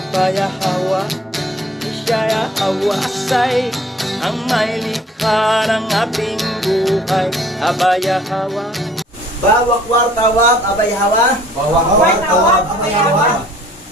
Abaya Hawa, siya'y awasay, ang may likha ng ating buhay. Abaya Hawa. Bawak wartawab abay hawa. Bawak wartawab abay hawa.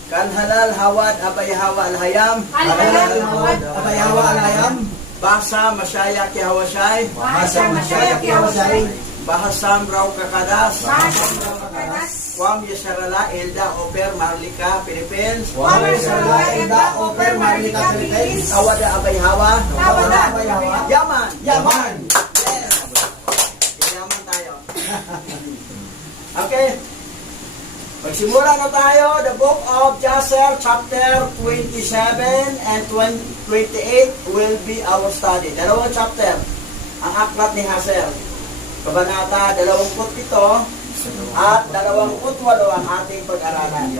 Kan halal hawad abay hawa alhayam. Halal hawad abay hawa alhayam. Basa masyaya ki hawasay. Basa masyaya ki hawasay. Bahasam raw kakadas. Bahasam raw kakadas. Wam yasarala Elda Oper Marlika Philippines. Wam yasarala Elda Oper Marlika Philippines. Awada abay hawa. Awada abay hawa. Yaman. Yaman. Yes. Yaman tayo. Okay. Magsimula na tayo. The book of Jasher chapter 27 and 28 will be our study. Dalawang chapter. Ang aklat ni Haser. Kabanata 27 at 28 ang ating pag-aralan.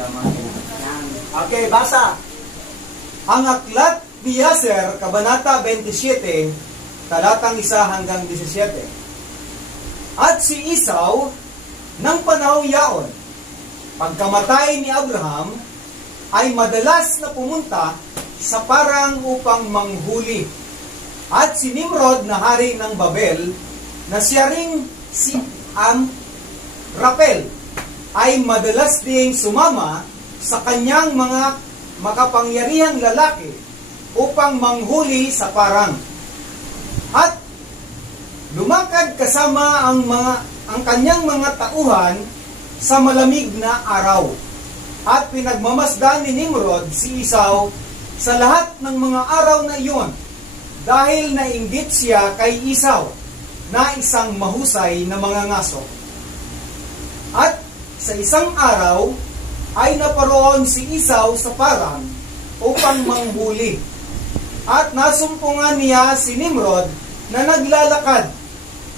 Okay, basa. Ang aklat ni Jasher, Kabanata 27, talatang 1 hanggang 17. At si Esau, ng panahong yaon, pagkamatay ni Abraham, ay madalas na pumunta sa parang upang manghuli. At si Nimrod na hari ng Babel, na siya ring si Rapel, ay madalas ding sumama sa kanyang mga makapangyarihang lalaki upang manghuli sa parang. At lumakad kasama ang kanyang mga tauhan sa malamig na araw. At pinagmamasdan ni Nimrod si Esau sa lahat ng mga araw na iyon, dahil nainggit siya kay Esau na isang mahusay na mga ngaso. At sa isang araw ay naparoon si Esau sa parang upang manghuli. At nasumpungan niya si Nimrod na naglalakad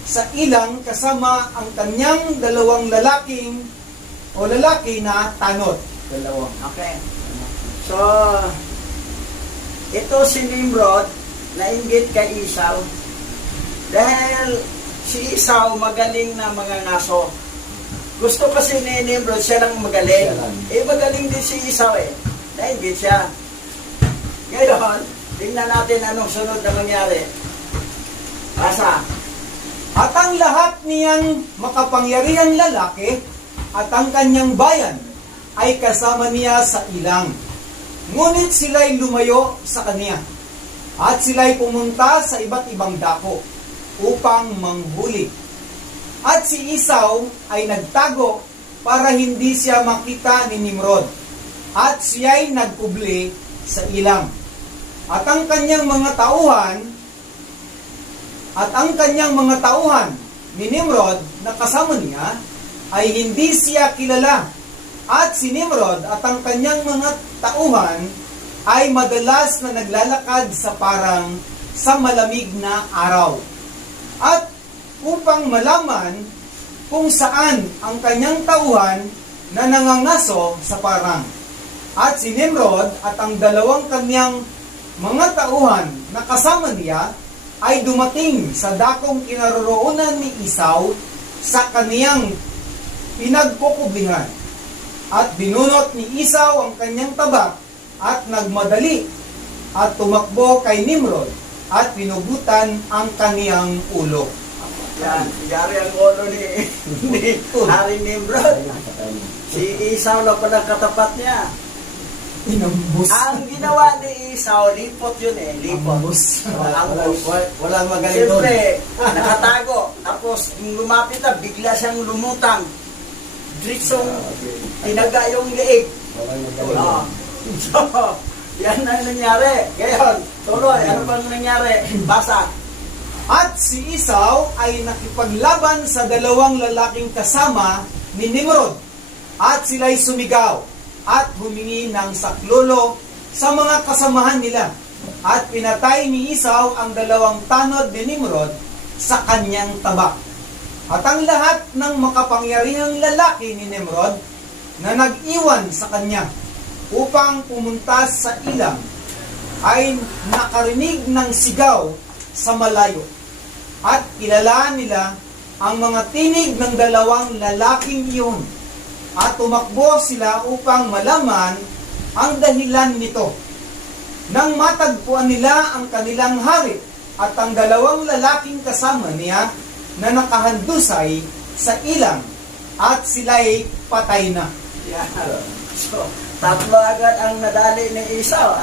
sa ilang kasama ang kanyang dalawang lalaki na tanod. Dalawang. Okay. So, ito si Nimrod nainggit kay Esau dahil si Esau magaling na mga ngaso. Gusto kasi ni Nimrod siya lang magaling. Magaling din si Esau nainggit siya. Ngayon, tingnan natin anong sunod na mangyari. Basa. At ang lahat niyang makapangyarihang lalaki at ang kanyang bayan ay kasama niya sa ilang. Ngunit sila'y lumayo sa kanya, at sila'y pumunta sa iba't ibang dako upang manghuli. At si Esau ay nagtago para hindi siya makita ni Nimrod, at siya'y nagkubli sa ilang. At ang kanyang mga tauhan ni Nimrod na kasama niya ay hindi siya kilala. At si Nimrod at ang kanyang mga tauhan ay madalas na naglalakad sa parang sa malamig na araw. At upang malaman kung saan ang kanyang tauhan na nangangaso sa parang. At si Nimrod at ang dalawang kanyang mga tauhan na kasama niya ay dumating sa dakong kinaroroonan ni Esau sa kaniyang pinagkukublihan. At binunot ni Esau ang kanyang tabak at nagmadali at tumakbo kay Nimrod at pinugutan ang kaniyang ulo. Yan, yari ang ulo ni Hari Nimrod. Si Esau na pala katapat niya. Inambus. Ang ginawa ni Esau, lipot yun lipot. Walang magaling doon. Siyempre, nakatago. Tapos, nung lumapit na, bigla siyang lumutang. Dritsong tinaga yung liig. Walang magaling. So, yan ang nangyari. Ngayon, tuloy, ano bang nangyari? Basa. At si Esau ay nakipaglaban sa dalawang lalaking kasama ni Nimrod. At sila'y sumigaw at humingi ng saklolo sa mga kasamahan nila. At pinatay ni Esau ang dalawang tanod ni Nimrod sa kanyang tabak. At ang lahat ng makapangyarihang lalaki ni Nimrod na nag-iwan sa kanya upang pumunta sa ilang ay nakarinig ng sigaw sa malayo. At kilala nila ang mga tinig ng dalawang lalaking iyon. At tumakbo sila upang malaman ang dahilan nito. Nang matagpuan nila ang kanilang hari at ang dalawang lalaking kasama niya na nakahandusay sa ilang at sila'y patay na. Yeah. So, tatlo agad ang nadali ni Esau.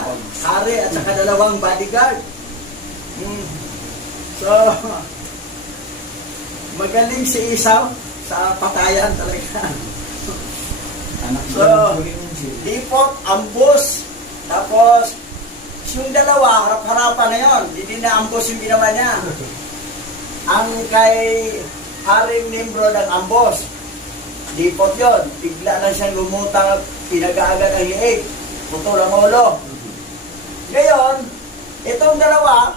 Hari at saka dalawang bodyguard. So, magaling si Esau sa patayan talaga. So, dipot, ambush, tapos yung dalawa, harap-harapan na yun. Hindi na ambush yung ginawa niya. Ang kay Haring Nimrod ang ambush. Dipot yun. Bigla lang siyang lumutang, pinag-aagad ang liig. Putol ang ulo. Ngayon, itong dalawa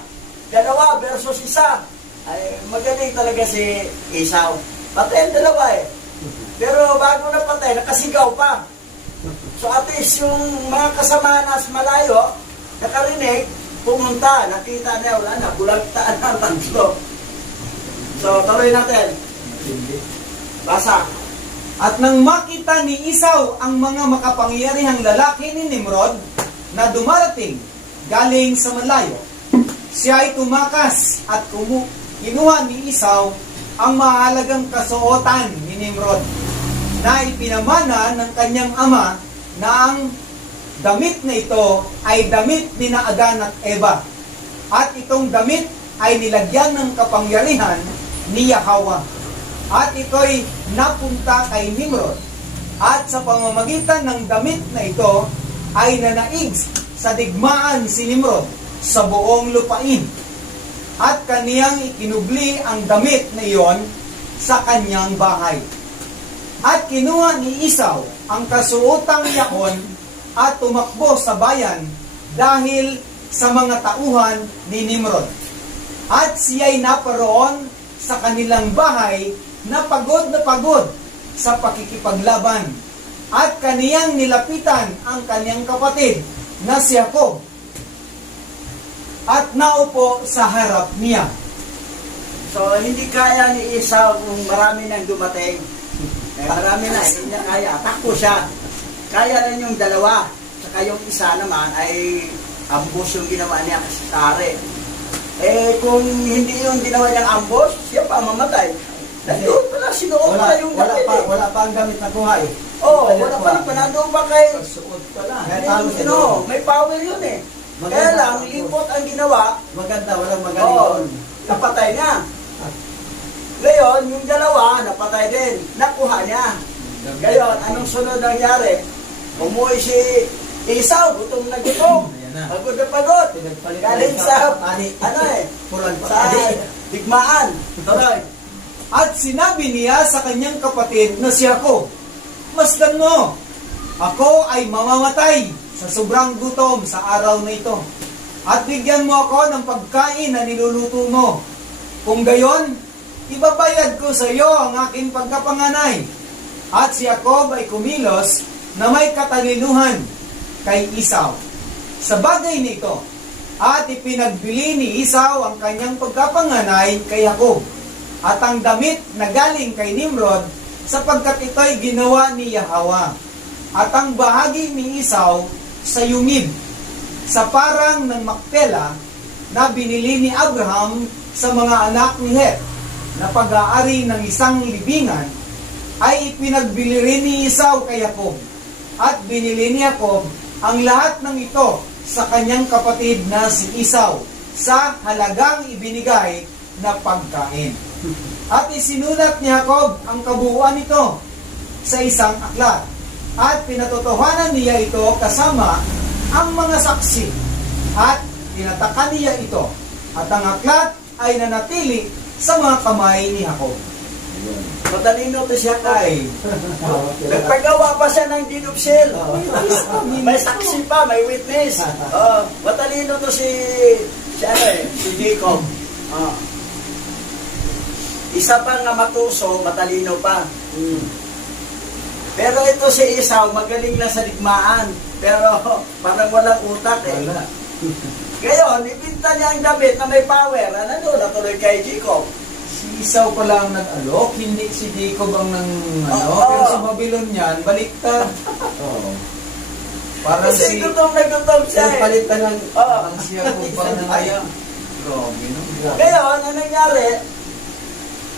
versus isa. Ay, magaling talaga si Esau. Patay ang dalawa eh. Pero bago na patay, nakasigaw pa. So at least yung mga kasama na malayo, nakarinig, pumunta, nakita niya, wala na, bulagtaan ang tatlo. So, tuloy natin. Basa. At nang makita ni Esau ang mga makapangyarihang lalaki ni Nimrod na dumarating galing sa malayo, siya ay tumakas at kinuha ni Esau ang mahalagang kasuotan ni Nimrod na ipinamana ng kanyang ama na ang damit na ito ay damit ni Adan at Eva. At itong damit ay nilagyan ng kapangyarihan ni Yahweh. At ito'y napunta kay Nimrod. At sa pamamagitan ng damit na ito ay nanaig sa digmaan si Nimrod sa buong lupain. At kaniyang ikinubli ang damit na iyon sa kanyang bahay. At kinuha ni Esau ang kasuotang yaon at tumakbo sa bayan dahil sa mga tauhan ni Nimrod. At siya'y naparoon sa kanilang bahay na pagod sa pakikipaglaban. At kaniyang nilapitan ang kaniyang kapatid na si Jacob at naupo sa harap niya. So, hindi kaya ni Esau kung marami nang dumating. Marami na, hindi niya kaya. Takbo siya. Kaya rin yung dalawa. Saka yung isa naman ay ambush yung ginawa niya kasi tare. Kung hindi yung ginawa niyang ambush, siya pa mamatay. Nandun pala, sinuot pa yung damit. Wala pa ang gamit na kuha eh. Wala pa rin pa. Nandun pa kay... Suot pala. May power yun eh. Kaya lang, lipot ang ginawa. Maganda, walang magaling doon. Napatay niya. Ngayon, yung dalawa, napatay din. Nakuha niya. Ngayon, anong sunod nangyari? Umuwi si Esau, gutom na gutom. Pagod na pagod. Galing sa, sa digmaan. Tuloy. At sinabi niya sa kanyang kapatid na si Jacob, "Masdan mo, ako ay mamamatay sa sobrang gutom sa araw na ito. At bigyan mo ako ng pagkain na niluluto mo. Kung gayon, ibabayad ko sa iyo ang aking pagkapanganay." At si Jacob ay kumilos na may katalinuhan kay Esau sa bagay nito. At ipinagbili ni Esau ang kanyang pagkapanganay kay Jacob at ang damit na galing kay Nimrod sapagkat ito'y ginawa ni Yahweh. At ang bahagi ni Esau sa yungib sa parang ng Makpela na binili ni Abraham sa mga anak ni Het na pag-aari ng isang libingan ay ipinagbili rin ni Esau kay Jacob. At binili ni Jacob ang lahat ng ito sa kanyang kapatid na si Esau sa halagang ibinigay na pagkain. At isinulat ni Jacob ang kabuuan nito sa isang aklat. At pinatotohanan niya ito kasama ang mga saksi. At tinatakan niya ito. At ang aklat ay nanatili sa mga kamay ni Jacob. Matalino to siya kay. Nagpagawa pa siya ng dinupsil. May saksi pa, may witness. Matalino to si Jacob. Isa pa nga matuso, matalino pa. Pero ito si Esau, magaling na sa digmaan. Pero parang walang utak eh. Ngayon, ibinta niya ang damit na may power. Ano, natuloy kay Jacob. Si Esau pala ang nag-alok, hindi si Jacob ang pero sa Babylon yan, baliktad. Parang Kasi si... gutom na gutom siya eh. Palitan ng... Oo. Parang siya kung parang nanaya. Grabe, no? Ngayon, ano nangyari?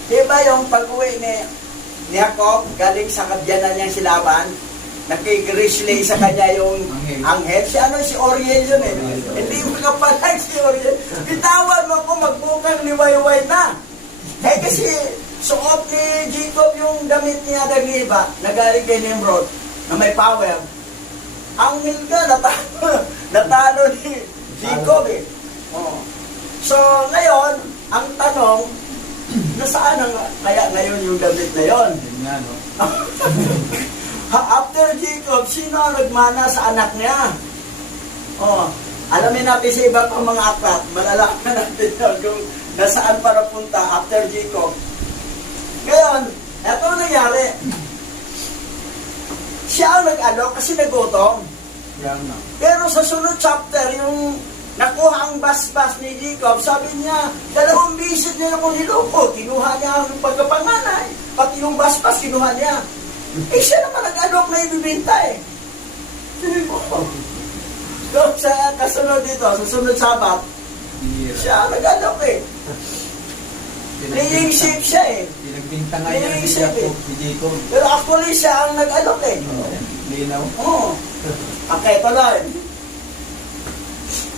Diba yung pag-uwi ni Jacob, galing sa kabyanan niyang si Laban, nakigrisley sa kanya yung anghel. Si Oriel yun eh. Hindi mo kapalag si Oriel. Bitawan mo ko, magbukang liwayway na. Eh kasi, suot ni Jacob yung damit niya nagliba, na galing kay Nimrod, na may power. Ang Milka, natalo ni Jacob eh. Oh. So, ngayon, ang tanong, nasaan ang kaya ngayon yung damit na yon? Yun nga, no? After Jacob, sino ang nagmana sa anak niya? Oh, alamin natin sa iba pang mga aklat, malalaman natin yun kung nasaan para punta after Jacob. Ngayon, eto ang nangyari. Siya ang nag-alok kasi nagutom. Yan na. Pero sa sunod chapter, yung nakuha ang basbas ni Jacob, sabi niya, 2 bisit niya yung niloko. Kinuha niya ang pagkapanganay. Pati yung basbas, kinuha niya. Eh, siya naman nag-alok na ibibinta eh. So, sa kasunod dito, sa sunod sabat, siya nag-alok eh. Playing shape siya eh. Pinagbinta nga niya si Jacob. Pero actually, siya ang nag-alok eh. Linaw. Oo. Okay, tuloy.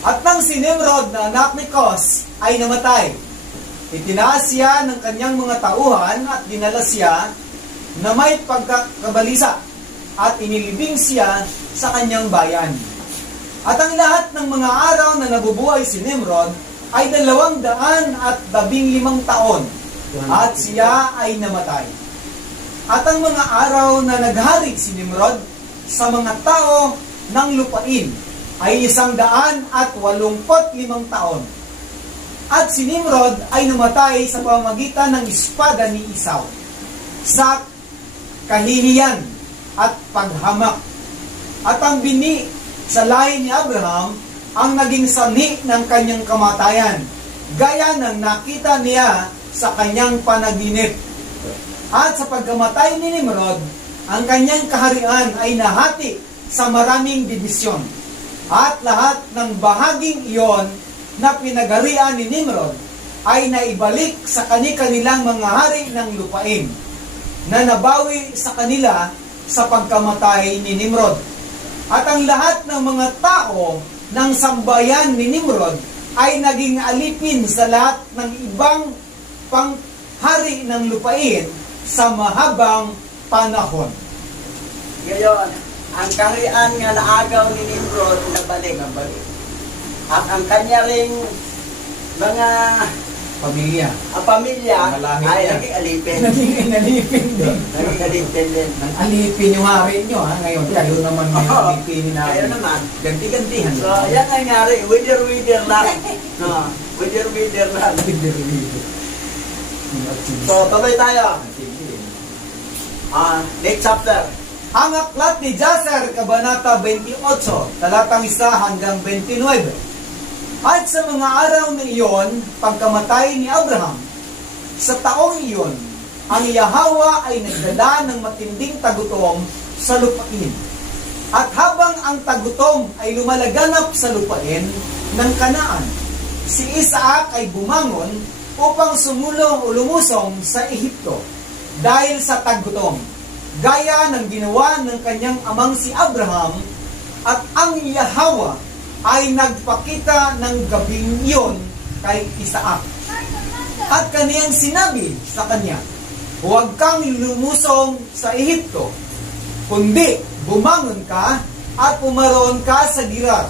At nang si Nimrod na anak ni Cos ay namatay, itinaas siya ng kanyang mga tauhan at dinala siya na may pagkakabalisa at inilibing siya sa kanyang bayan. At ang lahat ng mga araw na nabubuhay si Nimrod ay 215 taon at siya ay namatay. At ang mga araw na naghari si Nimrod sa mga tao ng lupain ay 185 taon. At si Nimrod ay namatay sa pamamagitan ng espada ni Esau sa kahihiyan at paghamak. At ang bini sa lahi ni Abraham ang naging sanhi ng kanyang kamatayan, gaya ng nakita niya sa kanyang panaginip. At sa pagkamatay ni Nimrod, ang kanyang kaharian ay nahati sa maraming dibisyon. At lahat ng bahaging iyon na pinagarian ni Nimrod ay naibalik sa kanilang mga hari ng lupain, na nabawi sa kanila sa pagkamatay ni Nimrod. At ang lahat ng mga tao ng sambayan ni Nimrod ay naging alipin sa lahat ng ibang panghari ng lupain sa mahabang panahon. Ngayon, ang kaharian nga naagaw ni Nimrod nabalik. At ang kanya ring mga Pamilya. pamilya Malahi ay niya. naging alipin. Naging alipin din. Naging alipin din. Nang alipin yung hari nyo, ha? Ngayon, kayo naman may Oo. alipin na. Kayo naman. Ganti-gantihan. So, yan ang nangyari. Wither lang. No, wither lang. So, tuloy tayo. Next chapter. Ang aklat ni Jasher, Kabanata 28, talatang 1 hanggang 29. At sa mga araw na iyon, pagkamatay ni Abraham, sa taong iyon, ang Yahweh ay nagdala ng matinding tagutom sa lupain. At habang ang tagutom ay lumalaganap sa lupain ng Kanaan, si Isaac ay bumangon upang sumulong o lumusong sa Ehipto dahil sa tagutom, gaya ng ginawa ng kanyang amang si Abraham. At ang Yahweh ay nagpakita ng gabing iyon kay Isaac. At kaniyang sinabi sa kanya, huwag kang lumusong sa Ehipto, kundi bumangon ka at pumaroon ka sa Gerar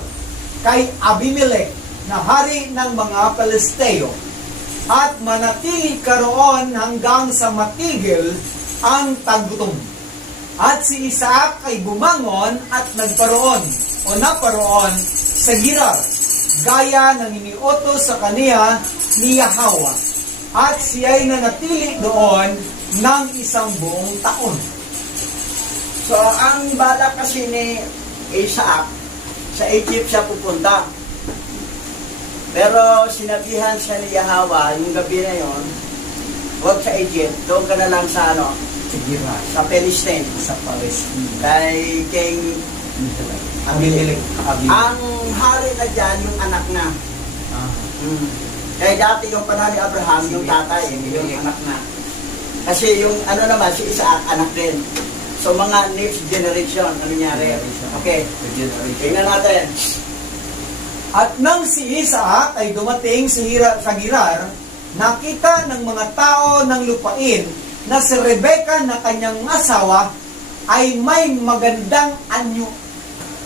kay Abimelech na hari ng mga Palesteo, at manatili ka roon hanggang sa matigil ang tagutom. At si Isaac ay bumangon at naparoon sa Gerar, gaya ng iniutos sa kaniya ni Yahweh. At siya'y nanatili doon ng 1 buong taon. So, ang balak kasi ni Isaac, sa Egypt siya pupunta. Pero sinabihan siya ni Yahweh, yung gabi na yon, huwag sa Egypt, doon ka na lang sa Sa Gerar, sa Palestine. sa Palestine. Kay King Abimelech. Ang hari na dyan, yung anak na. Kaya dati yung panahon ni Abraham, yung tatay, yung anak na. Kasi yung ano naman, si Isaac, anak din. So mga next generation, ano nangyari? Okay, tingnan natin. At nang si Isaac ay dumating sa Gerar, nakita ng mga tao ng lupain na si Rebecca na kanyang asawa ay may magandang anyo.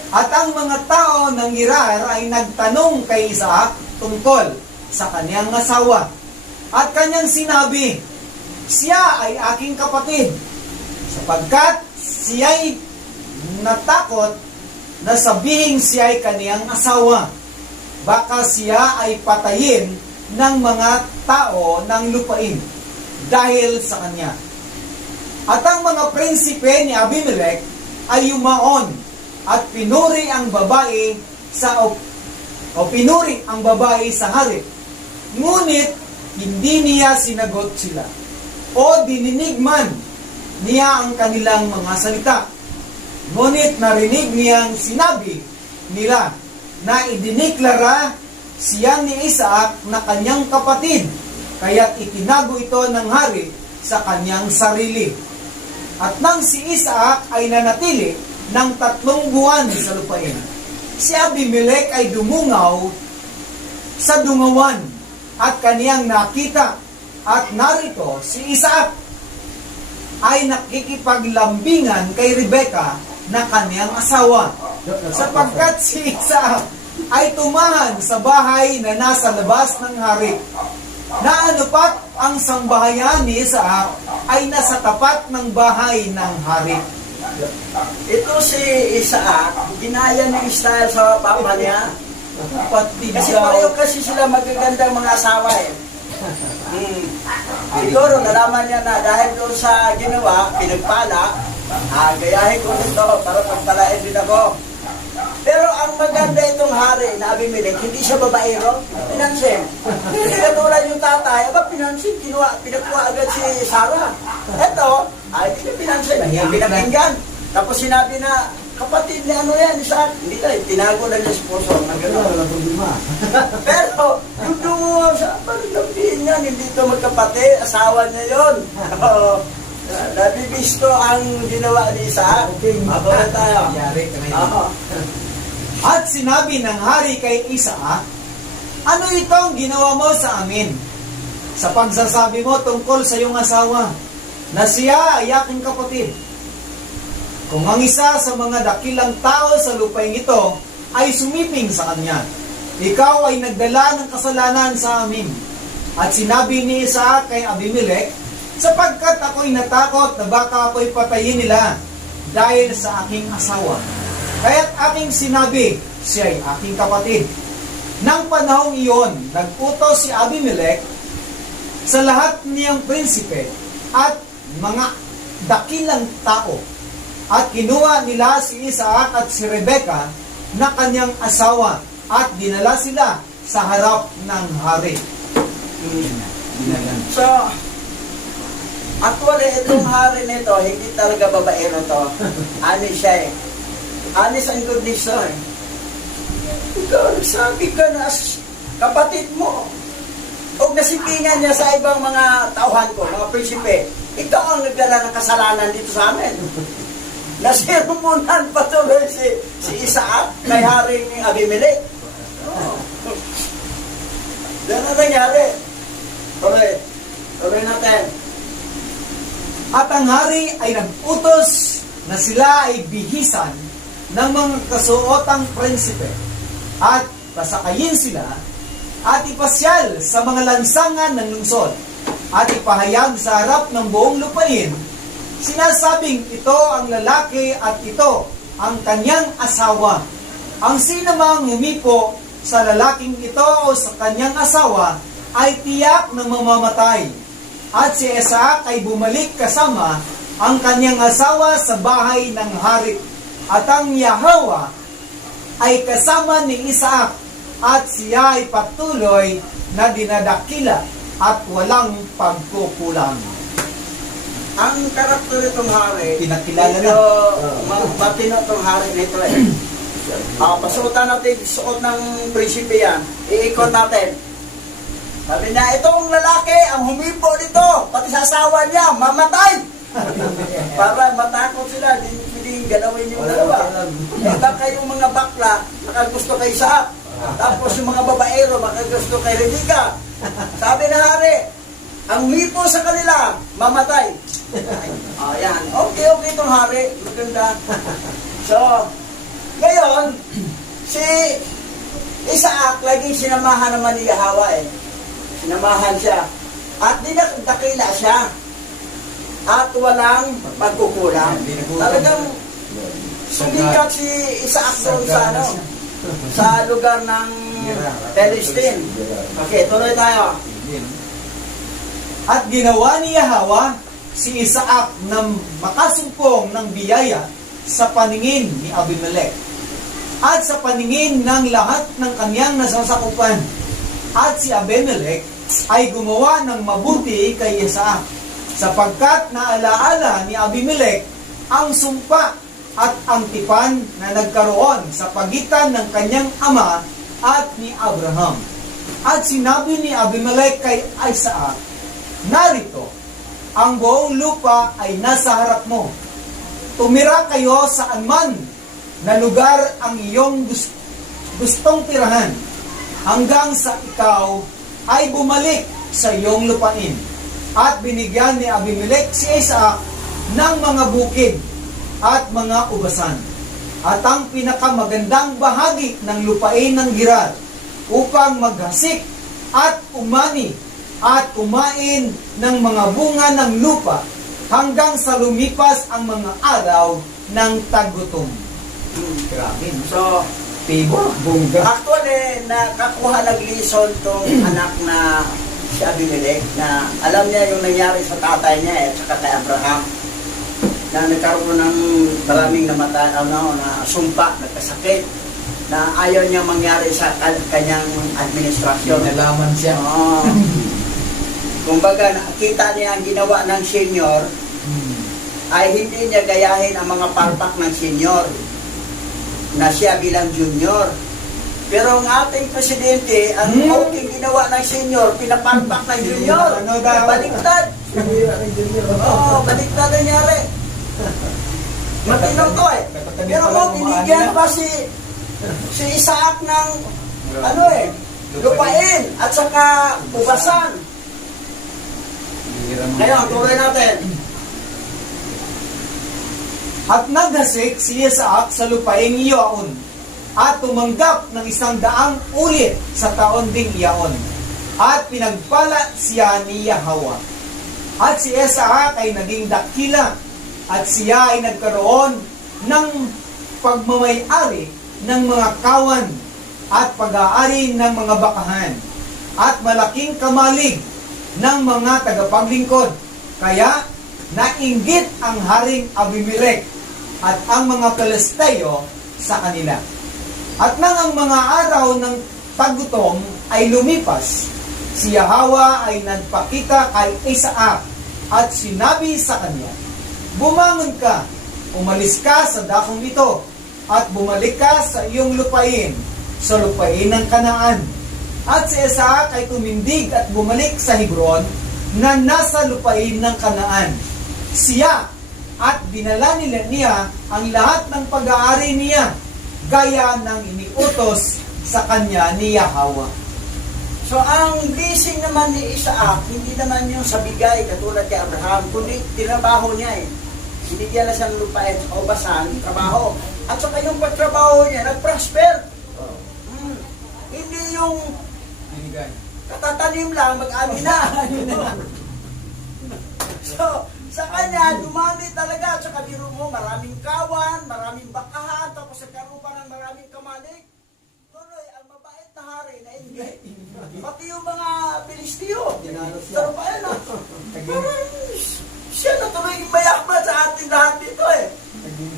At ang mga tao ng Gerar ay nagtanong kay Isaac tungkol sa kanyang asawa. At kanyang sinabi, siya ay aking kapatid, sapagkat siya'y natakot na sabihing siya'y kaniyang asawa. Baka siya ay patayin ng mga tao ng lupain dahil sa kanya. At ang mga prinsipe ni Abimelech ay yumaon at pinuri ang babae sa hari. Ngunit hindi niya sinagot sila o dininig man niya ang kanilang mga salita. Ngunit narinig niyang sinabi nila na idiniklara siya ni Isaac na kanyang kapatid, kaya't itinago ito ng hari sa kanyang sarili. At nang si Isaac ay nanatili ng 3 buwan sa lupain, si Abimelech ay dumungaw sa dungawan at kaniyang nakita, at narito si Isaac ay nakikipaglambingan kay Rebecca na kaniyang asawa, sapagkat si Isaac ay tumahan sa bahay na nasa labas ng hari. Na anupat ang sambahayan ni Isaac ay nasa tapat ng bahay ng hari. Ito si Isaac, ginaya ng style sa papa niya. Kasi pareho kasi sila magagandang mga asawa eh. Siguro nalaman niya na dahil doon sa ginawa, pinagpala, gayahin ko nito para pagpalain din ako. Pero ang maganda itong hari na Abimelech, hindi siya babaero, pinansin. Hindi katulad yung tatay, pinansin, pinakuha agad si Sarah. Ito, hindi niya pinansin, pinakinggan. Tapos sinabi na, kapatid ni ano yan, Isaac. Hindi tayo, tinago lang niya si Puso. Pero, yung dungo sa pagkapiin niya, hindi ito magkapatid, asawa niya yun. Nabibisto ang ginawa ni Isaac. Mabawa tayo. At sinabi ng hari kay Isaac, ano itong ginawa mo sa amin? Sa pagsasabi mo tungkol sa iyong asawa, na siya ay aking kapatid. Kung ang isa sa mga dakilang tao sa lupain ito ay sumiping sa kanya, ikaw ay nagdala ng kasalanan sa amin. At sinabi ni Isaac kay Abimelech, sapagkat ako'y natakot na baka ako'y patayin nila dahil sa aking asawa. Kaya't aking sinabi, siya'y aking kapatid. Nang panahong iyon, nag-utos si Abimelech sa lahat niyang prinsipe at mga dakilang tao. At kinuha nila si Isaac at si Rebecca na kanyang asawa at dinala sila sa harap ng hari. So, actually, itong hari nito, hindi talaga babaero to. Anis siya eh. Anis ang kondisyon eh. Ikaw, nagsabi ka na kapatid mo. O nasipingan niya sa ibang mga tauhan ko, mga prinsipe. Ikaw ang nagdala ng kasalanan dito sa amin. Nasirumunan patuloy si Isaac kay Haring Abimelech. Yan ang nangyari. Tuloy natin. At ang hari ay nag-utos na sila ay bihisan ng mga kasuotang prinsipe at pasakayin sila at ipasyal sa mga lansangan ng lungsod at ipahayag sa harap ng buong lupain, sinasabing ito ang lalaki at ito ang kanyang asawa. Ang sinamang humipo sa lalaking ito o sa kanyang asawa ay tiyak na mamamatay. At si Isaac ay bumalik kasama ang kanyang asawa sa bahay ng hari. At ang Yahweh ay kasama ni Isaac at siya ay patuloy na dinadakila at walang pagkukulang. ang karakter itong hari, Pinakilala na. medyo matino itong hari nito eh. Pasuotan natin, suot ng prinsipe yan, iikot natin. Sabi niya, itong lalaki, ang humipo dito, pati sa asawa niya, mamatay! Para matakot sila, hindi galawin yung dalawa. Baka yung mga bakla, nakagusto kay Isaac. Tapos yung mga babaero, makagusto kay Rebecca. Sabi na hari, ang humipo sa kanila, mamatay. Ayan, okay itong hari, maganda. So, ngayon, si Isaac, laging sinamahan naman ni Yahawa eh. Sinamahan siya. At dinakila siya. At walang pagkukulang. Talagang sumikat si Isaac doon sa sa lugar ng Palestine. Okay, tuloy tayo. At ginawa ni Yahawa si Isaac na makasumpong ng biyaya sa paningin ni Abimelech at sa paningin ng lahat ng kanyang nasasakupan. At si Abimelech ay gumawa ng mabuti kay Isaac sapagkat naalaala ni Abimelech ang sumpa at ang tipan na nagkaroon sa pagitan ng kanyang ama at ni Abraham. At sinabi ni Abimelech kay Isaac, narito, ang buong lupa ay nasa harap mo. Tumira kayo saan man na lugar ang iyong gustong tirahan, hanggang sa ikaw ay bumalik sa iyong lupain. At binigyan ni Abimelech si Isaac ng mga bukid at mga ubasan, at ang pinakamagandang bahagi ng lupain ng Gerar, upang maghasik at umani at kumain ng mga bunga ng lupa hanggang sa lumipas ang mga araw ng tagutom. Grabe. So, Favor, bongga. actually, nakakuha ng lesson tong anak na si Abimelech na alam niya yung nangyari sa tatay niya at saka kay Abraham na nagkaroon ng maraming namatay, na sumpa, nagkasakit na ayaw niya mangyari sa kanyang administrasyon. Nalaman siya. Oo. Kumbaga, nakita niya ang ginawa ng senior ay hindi niya gayahin ang mga palpak ng senior na siya bilang junior. Pero ang ating presidente, ang okay ginawa ng senior, pinapalpak ng junior. Ano daw? Baliktad. Oo, baliktad na nangyari. Matino to eh. Pero mo, binigyan pa si Isaac ng lupain at saka ubasan. Ngayon, tuloy natin. At naghasik si Isaac sa lupaing iyaon, at tumanggap ng 100 ulit sa taon ding iyaon, at pinagpala siya ni Yahawa. At si Isaac ay naging dakila, at siya ay nagkaroon ng pagmamay-ari ng mga kawan, at pag-aari ng mga bakahan, at malaking kamalig ng mga tagapaglingkod. Kaya nainggit ang haring Abimelech at ang mga Palesteo sa kanila. At nang ang mga araw ng tagutom ay lumipas, si Yahawa ay nagpakita kay Isaac at sinabi sa kanya, bumangon ka, umalis ka sa dakong ito, at bumalik ka sa iyong lupain, sa lupain ng Kanaan. At si Isaac ay tumindig at bumalik sa Hebron na nasa lupain ng Kanaan. Siya at dinala niya ang lahat ng pag-aari niya, gaya ng iniutos sa kanya ni Yahawa. So, ang blessing naman ni Isaac, hindi naman yung sa bigay katulad kay Abraham, kundi tinabaho niya eh. Binigyan na siya ng lupain sa ubasan, trabaho. At saka yung pagtrabaho niya, nag-prosper. Hindi yung katatanim lang, mag-amin na. So, sa kanya, dumami talaga. At saka biro mo, maraming kawan, maraming bakahan, tapos nagkaroon pa ng maraming kamalig. Tuloy, ang mabait na hari na ingay. Pati yung mga Pilistio. Pero pa yan, siya na tuloy yung mayaman sa ating lahat dito eh.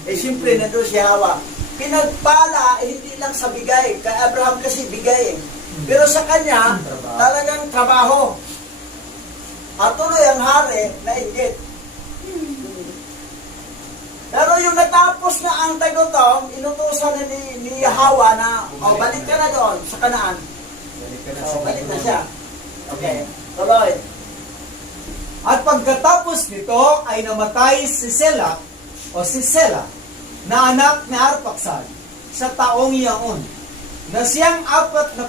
Eh, siyempre, nandun si Hawa. Pinagpala, hindi lang sa bigay. Kay Abraham kasi bigay eh. Pero sa kanya, talagang trabaho. At tuloy ang hari na inggit. yung natapos na ang tagotong, inutusan na ni Hawa na, balik ka na doon sa Kanaan. Balik na siya. Okay, tuloy. At pagkatapos nito ay namatay si Sela na anak ni Arpaksad sa taong iyaon, na siyang 48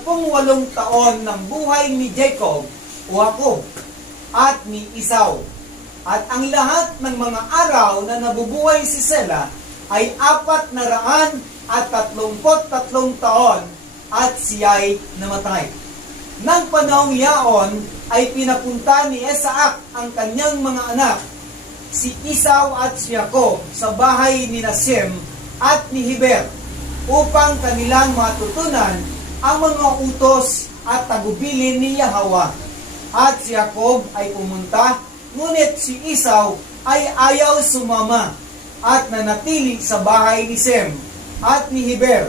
taon ng buhay ni Jacob o Jacob at ni Esau. At ang lahat ng mga araw na nabubuhay si Sela ay 433 taon at siya'y namatay. Nang panahong yaon ay pinapunta ni Isaac ang kanyang mga anak, si Esau at si Jacob, sa bahay ni Shem at ni Heber, upang kanilang matutunan ang mga utos at tagubilin ni Yahweh. At si Jacob ay pumunta, ngunit si Esau ay ayaw sumama at nanatili sa bahay ni Shem at ni Heber.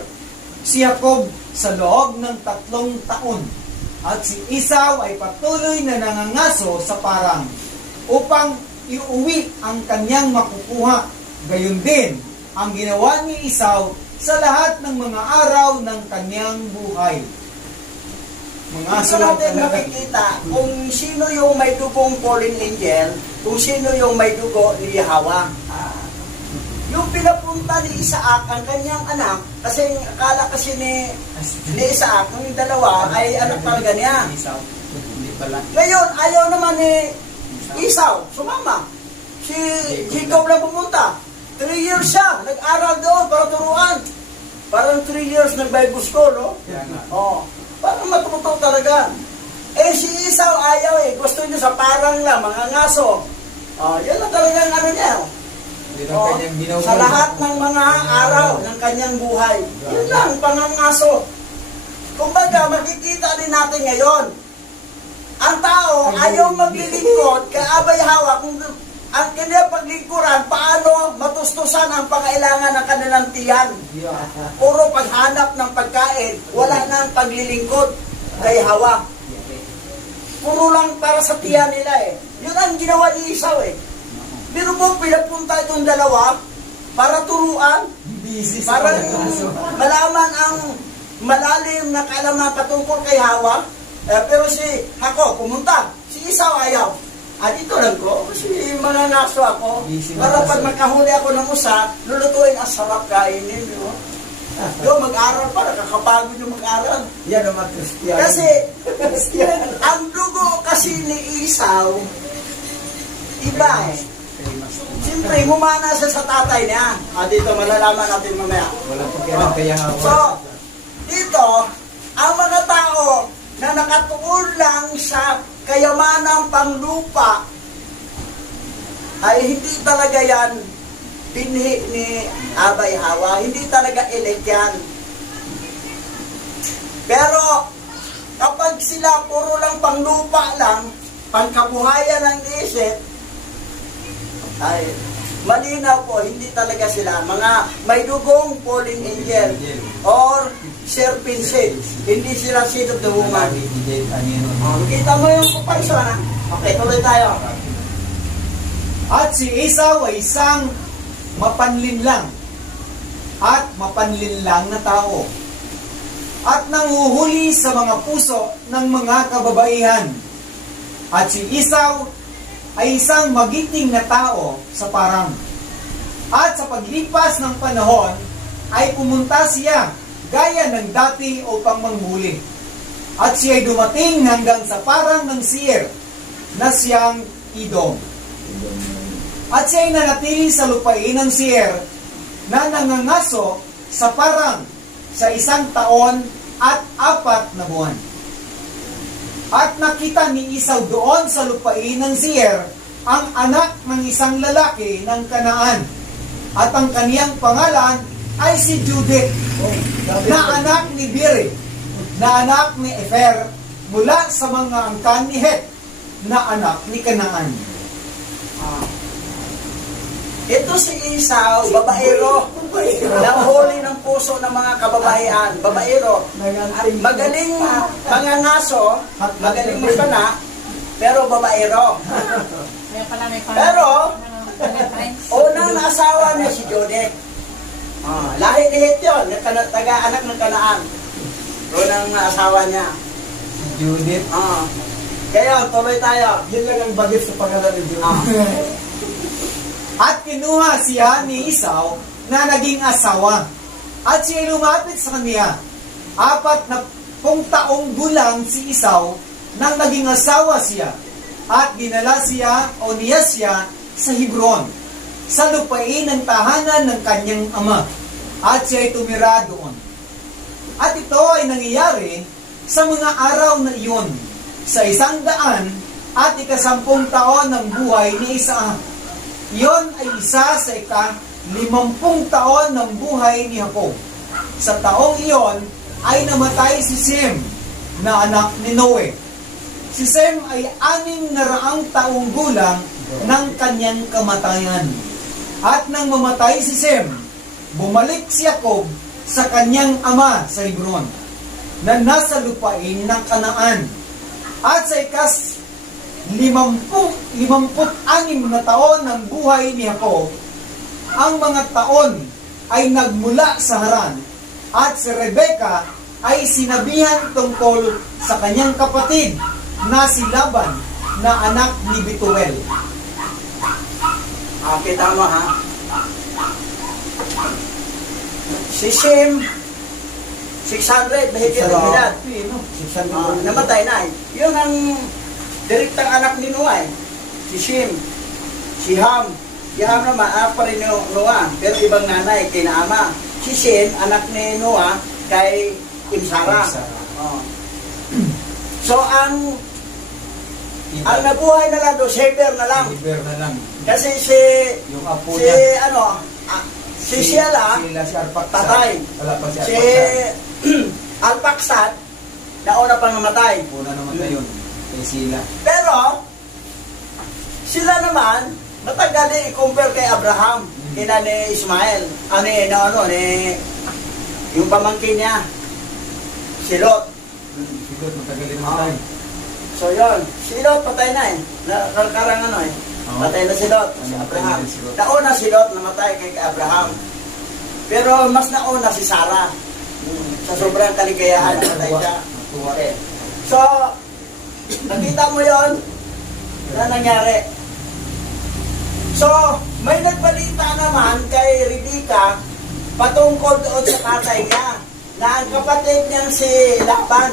Si Jacob sa loob ng 3 taon. At si Esau ay patuloy na nangangaso sa parang upang iuwi ang kanyang makukuha. Gayon din ang ginawa ni Esau sa lahat ng mga araw ng kanyang buhay. Mga Dito natin makikita kung sino yung may dugong fallen angel, kung sino yung may dugo ni Yahweh. Yung pinapunta ni Isaac, ang kanyang anak, kasi akala kasi ni Isaac, yung dalawa ay anak talaga niya. Ngayon, ayaw naman ni Esau, sumama. Si Jacob lang pumunta. 3 years siya, nag-aral doon para turuan. Parang 3 years nag-Bible school, no? Parang matuto talaga. Si Esau ayaw Gusto niya sa parang lang, mga ngaso. Yan na talagang ano niya. Sa lahat ng mga araw ng kanyang buhay. Yun lang, pangangaso. Kumbaga, makikita din natin ngayon, ang tao ayaw maglilingkod kay Abay Hawa kung ang kanilang paglingkuran, paano matustusan ang pangailangan ng kanilang tiyan. Puro paghanap ng pagkain, wala na ang paglilingkod kay Hawa. Puro lang para sa tiyan nila Yun ang ginawa ni Esau Pero mo, pinapunta itong dalawa para turuan, para malaman ang malalim na kaalaman patungkol kay Hawa. Pero si Jacob pumunta, si Esau ayaw. Dito lang ko, kasi mananaso ako. Para pag makahuli ako ng usa, lulutuin ang sarap kainin. Yo, mag-aral pa, nakakapagod yung mag-aral. Yan naman Kristiyan. Kasi, ang dugo kasi ni Esau, iba Siyempre, mumana siya sa tatay niya. Dito, malalaman natin mamaya. Walang pakialam kaya Hawa. So, dito, ang mga tao na nakatuon lang sa kayamanang panglupa ay hindi talaga yan binhi ni Abay Hawa. Hindi talaga elect yan. Pero, kapag sila puro lang panglupa lang, pangkabuhayan ng isip, ay malinaw po, hindi talaga sila mga may dugong fallen angel or serpent seed. Hindi sila seed of the woman. Kita mo yung persona. Okay, tuloy tayo. At si Esau ay isang mapanlinlang at mapanlinlang na tao at nanguhuli sa mga puso ng mga kababaihan. At si Esau ay isang magiting na tao sa parang. At sa paglipas ng panahon, ay pumunta siya gaya ng dati upang manghuli. At siya ay dumating hanggang sa parang ng Seir na siyang Edom. At siya ay nanatili sa lupain ng Seir na nangangaso sa parang sa 1 taon at 4 na buwan. At nakita ni Esau doon sa lupain ng Seir ang anak ng isang lalaki ng Kanaan. At ang kaniyang pangalan ay si Judith, na anak ni Biri, na anak ni Efer, mula sa mga angkan ni Het, na anak ni Kanaan. Ito si Esau, babaero. Nanghuli ng puso ng mga kababaihan. Babaero. Magaling mangangaso, magaling magpana, pero babaero. Pero, Unang asawa niya si Judith. Lahi ni Het yun, taga-anak ng Kanaan. Unang asawa niya. Judith. Kaya, tuloy tayo. Yun lang ang bagay sa pangalan ni Diyos. At kinuha siya ni Esau na naging asawa. At siya lumapit sa kanya. 40 taong gulang si Esau nang naging asawa siya. At dinala siya o niya siya sa Hebron, sa lupain ng tahanan ng kanyang ama. At siya ay tumira doon. At ito ay nangyayari sa mga araw na iyon, sa 100 at 10 taon ng buhay ni Isaac. Iyon ay isa sa 50 taon ng buhay ni Jacob. Sa taong iyon ay namatay si Sem na anak ni Noe. Si Sem ay 600 taong gulang ng kanyang kamatayan. At nang mamatay si Sem, bumalik si Jacob sa kanyang ama sa Hebron, na nasa lupain ng Kanaan. At sa 56 na taon ng buhay ni Jacob, ang mga taon ay nagmula sa Haran, at si Rebecca ay sinabihan tungkol sa kanyang kapatid na si Laban na anak ni Betuel. Kita mo ha? Si Sem, 600, mahigit ang edad. Namatay na. Yun ang direktang anak ni Noah. Si Sem, si Ham. Si Ham naman, anak pa rin ni Noah, pero ibang nanay, kay Naama. Si Sem, anak ni Noah, kay Sarah. So, ang nabuhay na lang do, Heber na lang. Kasi Yung apo si niya. si Sheila, Si Arpaksad. patay. Wala pa si Si Arpaksad. Alpaksad, nauna pang namatay. Una naman na yun. Kay sila. Pero, sila naman, matagal din i-compare kay Abraham, kina ni Ismael, yung pamangkin niya, si Lot. Siguro matagalin naman. So yun, si Lot patay na Karang patay na si Lot, si Abraham. Nauna si Lot namatay kay Abraham. Pero mas nauna si Sarah. Sa sobrang kaligayahan namatay siya. So, nakita mo yon na nangyari. So, may nagbalita naman kay Rebecca patungkol doon sa tatay niya na ang kapatid niyang si Laban.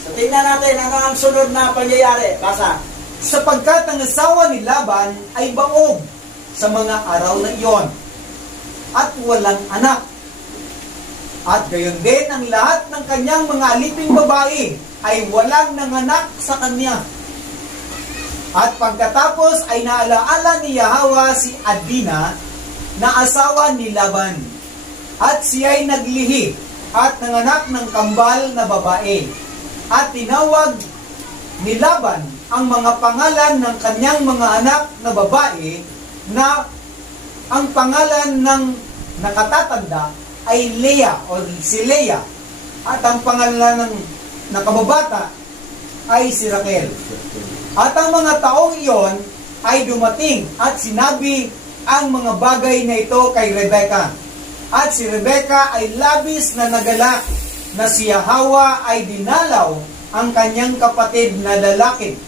So, tingnan natin ano ang sunod na pangyayari. Basa. Sapagkat ang asawa ni Laban ay baog sa mga araw na iyon at walang anak. At gayon din ang lahat ng kanyang mga aliping babae ay walang nanganak sa kanya. At pagkatapos ay naalaala ni Yahweh si Adina na asawa ni Laban. At siya'y naglihi at nanganak ng kambal na babae. At tinawag ni Laban ang mga pangalan ng kanyang mga anak na babae na ang pangalan ng nakatatanda ay Leah o si Leah. At ang pangalan ng nakababata ay si Raquel. At ang mga taong iyon ay dumating at sinabi ang mga bagay na ito kay Rebecca. At si Rebecca ay labis na nagalak na si Yahweh ay dinalaw ang kanyang kapatid na lalaki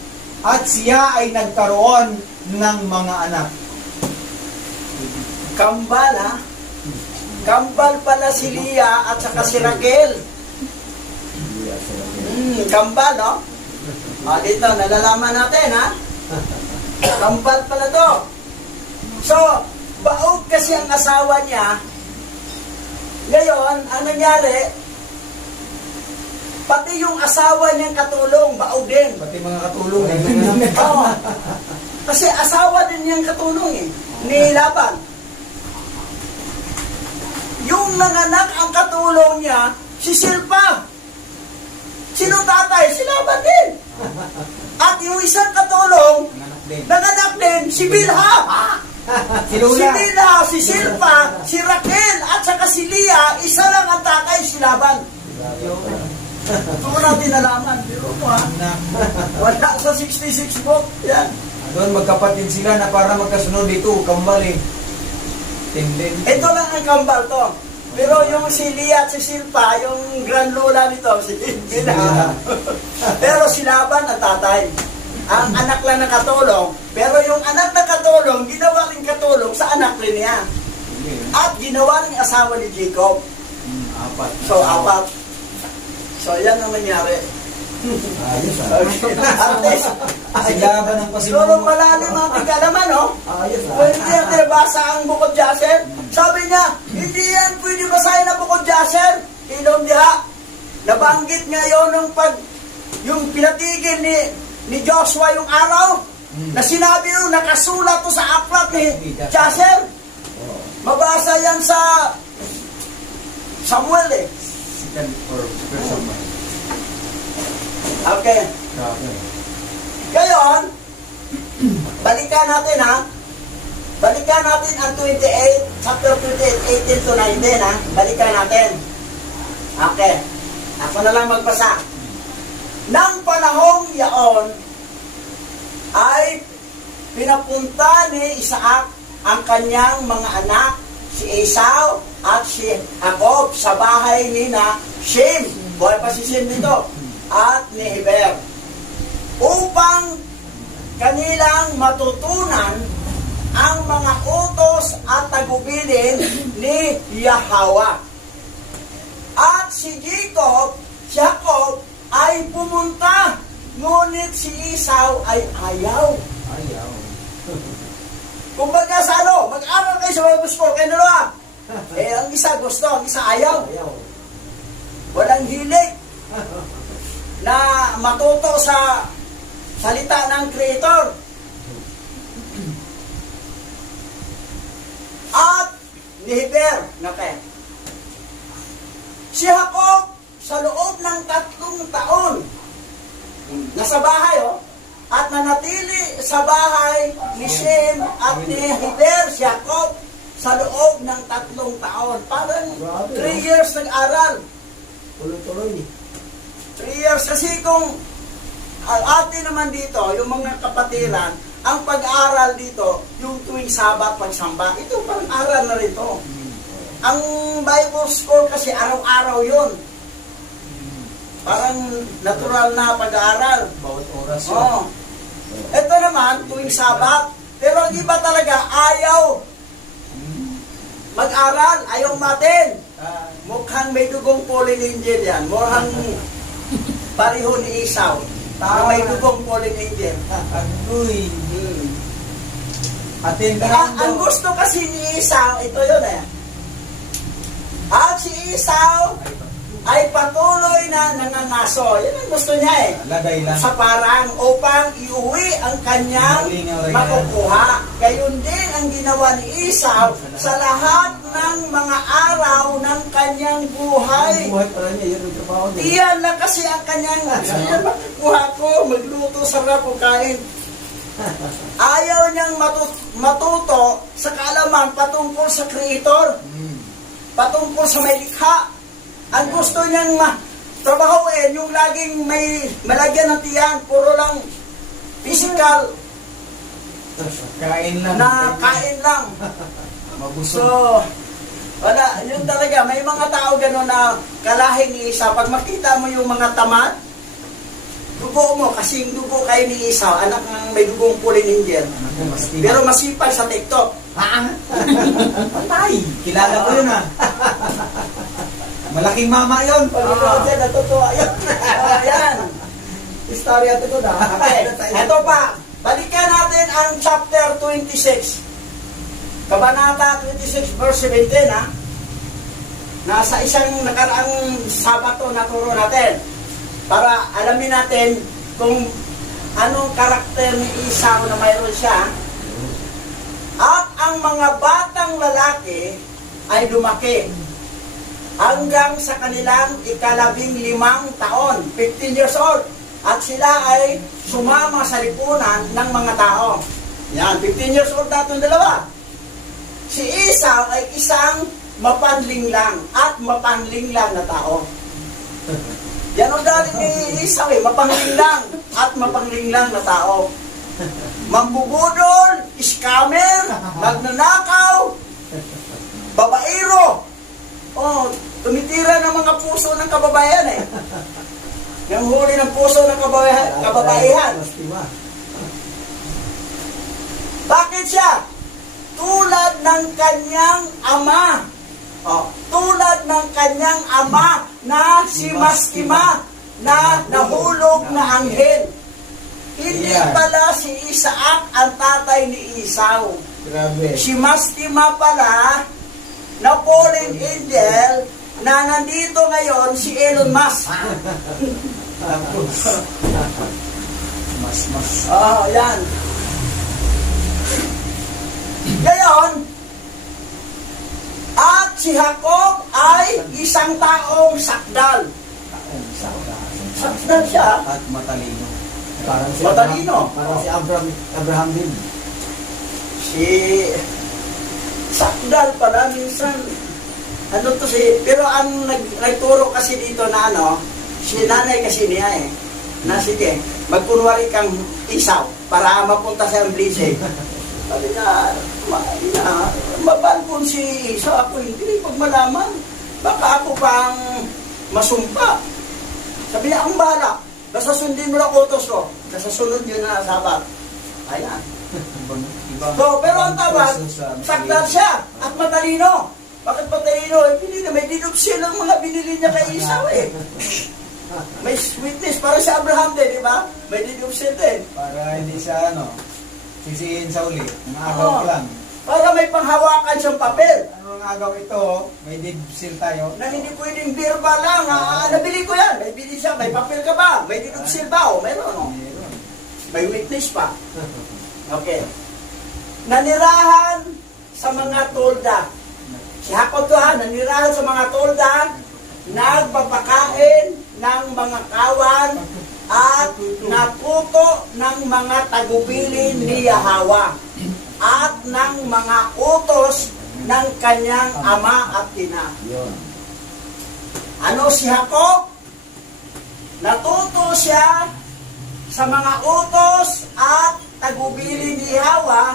at siya ay nagkaroon ng mga anak. Kambal ha? Kambal pala si Leah at saka si Raquel. Kambal, no? Dito, nalalaman natin, ha? Kambal pala to. So, baog kasi ang asawa niya. Ngayon, ang nangyari, pati yung asawa niyang katulong, baog din. Pati mga katulong. Oo. Kasi asawa din niyang katulong ni Laban. Yung nanganak ang katulong niya, si Silpa. Sino tatay? Si Laban din. At yung isang katulong, nanganak din, si Bilha. Si Bilha, si Silpa, si Raquel, at saka si Leah, isa lang ang tatay, si Laban. Ito natin nalaman. Pero mo ha, wala sa 66 book. Yan. Doon magkapatid sila na para magkasunod dito, kambal eh. Tindin. Ito lang ang kambal to. Pero yung si Lia at si Silpa, yung grand lola nito, si Bina. Pero si Laban ang tatay. Ang anak lang na katulong. Pero yung anak na katulong, ginawa rin katulong sa anak rin niya. At ginawa rin asawa ni Jacob. Apat. So, apat. So, yan ang nangyari. Ayos Artist. Sigaban ng Siguro malalim ang tigalaman, no? Ayos Pwede yan nabasa ang bukod Jaser. Sabi niya, hindi yan pwede basahin ang bukod Jaser. Ilong diha. Nabanggit ngayon ng yung pinatigil ni Joshua yung araw, na sinabi nung nakasulat to sa aklat ni Jaser. Mabasa yan sa Samuel eh. Second or first Samuel. Okay. Ngayon, balikan natin ha. Balikan natin ang 28, chapter 28, 18 to 19 ha. Balikan natin. Okay. Ako na lang magbasa. Nang panahong yaon, ay pinapunta ni Isaac ang kanyang mga anak, si Esau at si Jacob sa bahay ni na Shem. Buhay pa si Shem dito. At ni Heber. Upang kanilang matutunan ang mga utos at tagubilin ni Yahweh. At si Jacob ay pumunta, ngunit si Esau ay ayaw. Ayaw. Kumbaga sa ano, mag-aral kayo sa mga gusto, kayo dalawa. Ang isa gusto, ang isa ayaw. Walang hilig na matuto sa salita ng Creator. At ni Heber, si Jacob sa loob ng 3 taon nasa bahay at nanatili sa bahay ni Shem at ni Heber, si Jacob sa loob ng 3 taon. Parang 3 years nag-aral. Tuloy-tuloy. 3 years kasi kung ang atin naman dito, yung mga kapatiran, ang pag-aaral dito, yung tuwing Sabat, pagsamba, ito parang aral na rin to. Ang Bible school kasi araw-araw yun. Parang natural na pag-aaral. Bawat oras yun. Oh. Ito naman, tuwing Sabat. Pero ang iba talaga, ayaw mag-aral, ayaw matin. Mukhang may dugong fallen angel yan. Mukhang pareho ni Esau. Na may dugong fallen angel. Agoy. Atin ka Ang gusto kasi ni Esau, ito yun eh. At si Esau ay patuloy na nangangaso. Yan ang gusto niya eh. Lagay lang. Sa parang upang iuwi ang kanyang makukuha. Gayon din ang ginawa ni Esau sa lahat ng mga araw ng kanyang buhay. Buhay pala niya, yun ang trabaho niya. Iyan lang kasi ang kanyang makukuha ko, magluto, sarap o kain. Ayaw niyang matuto sa kaalaman patungkol sa Creator, patungkol sa may likha. Ang gusto niyang trabahoin, yung laging may malagyan ng tiyan, puro lang physical Kain lang. na kain lang. Mabusog. So, wala, yun talaga, may mga tao gano'n na kalahin ni Esau. Pag makita mo yung mga tamad, dugo mo, kasi yung dugo kayo ni Esau, anak ng may dugong pulin angel. Pero masipag sa TikTok. Patay. Kilala ko yun Malaking mama yun. Pag-inood yan, natutuwa yan. Ayan. Istorya ito na. Okay, eto pa. Balikan natin ang chapter 26. Kabanata 26, verse 17, ha? Nasa isang nakaraang Sabato naturo natin. Para alamin natin kung anong karakter ni Esau na mayroon siya. At ang mga batang lalaki ay lumaki hanggang sa kanilang 15 taon, 15 years old. At sila ay sumama sa lipunan ng mga tao. Yan, 15 years old na itong dalawa. Si Esau ay isang mapanlinglang at mapanlinglang na tao. Yan ang galing ni Esau mapanlinglang at mapanlinglang na tao. mambubudol, scammer, magnanakaw, babaero. Oh, tumitira ng mga puso ng kababayan eh. Nang huli ng puso ng kababaihan. Mastima. Bakit siya? Tulad ng kanyang ama. Oh, tulad ng kanyang ama na si Mastima na nahulog na anghel. Hindi Yeah. pala si Isaac ang tatay ni Esau. Grabe. Si Mastima pala na fallen angel na nandito ngayon si Elon Musk. Mas. Yan. Ngayon, at si Jacob ay isang taong sakdal. Sakdal siya. At matalino. Parang si Matalino. Parang si Abraham din. Si sakdal pala minsan. Ano to pero ang nagturo kasi dito na si nanay kasi niya na sige, magkunwari kang isaw para mapunta sa Amblise. Sabi na, mabalpon si Isaw, ako hindi, pag malaman, baka ako pang masumpa. Sabi niya, ang bala, basta sundin mo lang utos ko, basta sunod yun na sabat. Ayan. So, pero ang tawag, sakdal siya at matalino. Bakit matalino? May dinupsil ang mga binili niya kay Isaw May witness, para si Abraham din, di ba? May dinupsil din. Para hindi siya sisihin sa uli. Ang agaw lang. Para may panghawakan siyang papel. Ano ang agaw ito? May dibsil tayo. Na hindi pwedeng verbal lang. Nabili ko yan. May bili siya. May papel ka ba? May dinupsil ba? O meron. Meron. May witness pa. Okay. Nanirahan sa mga tolda. Si Jacob to nanirahan sa mga tolda, nagpapakain ng mga kawan at naputo ng mga tagubilin ni Yahweh at ng mga utos ng kanyang ama at ina. Yun. Ano si Jacob? Natuto siya sa mga utos at tagubilin ni Yahweh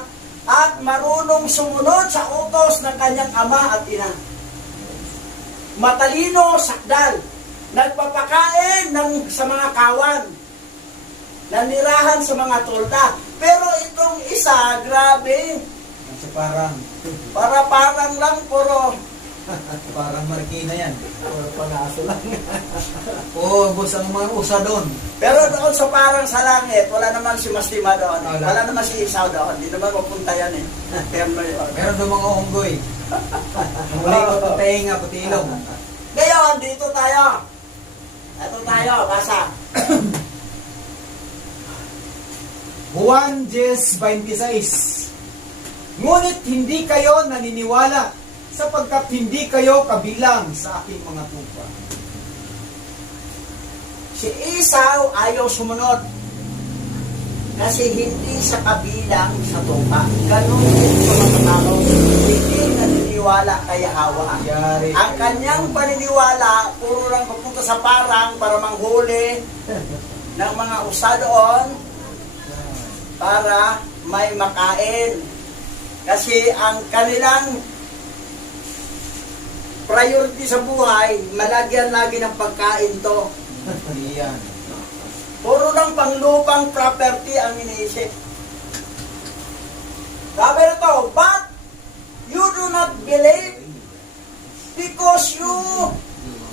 at marunong sumunod sa utos ng kanyang ama at ina. Matalino, sakdal. Nagpapakain sa mga kawan. Nanirahan sa mga tolda. Pero itong isa, grabe. Kasi parang Parang lang, puro. parang marikina yan. Or panaso lang. Oo, boss, ang mga usa doon. Pero doon sa parang sa langit, wala naman si Mastima doon. Wala. Wala naman si Esau doon. Hindi naman mapunta yan Terno yun. Meron doon mga unggoy. Muli ko ito tainga, pati ilong. Ngayon, dito tayo. Ito tayo, basa. Juan 10:26. Ngunit hindi kayo naniniwala sapagkat hindi kayo kabilang sa aking mga tupa. Si Esau ayaw sumunod. Kasi hindi sa kabilang sa tupa. Ganon din sa mga tao. Hindi naniniwala kay Yahweh. Yari. Ang kanyang paniniwala, puro lang papunta sa parang para manghuli ng mga usa doon para may makain. Kasi ang kanilang priority sa buhay, malagyan lagi ng pagkain to. Yan. Puro lang panglupang property ang iniisip. Sabi nito, but you do not believe because you